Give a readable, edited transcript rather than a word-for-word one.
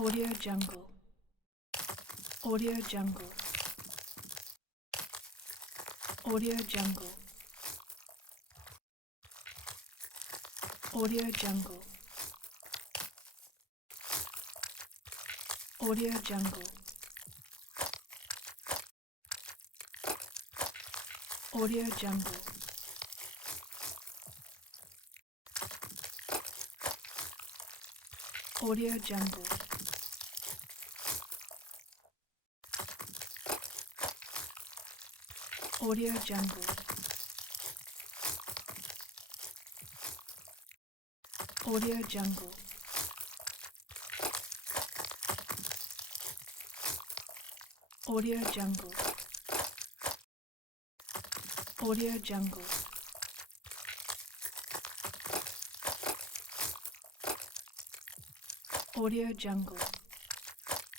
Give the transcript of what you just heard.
Audio Jungle. Audio Jungle. Audio Jungle. Audio Jungle. Audio Jungle. Audio Jungle. Audio Jungle. Audio Jungle. Audio Jungle. Audio Jungle. Audio Jungle. Audio Jungle.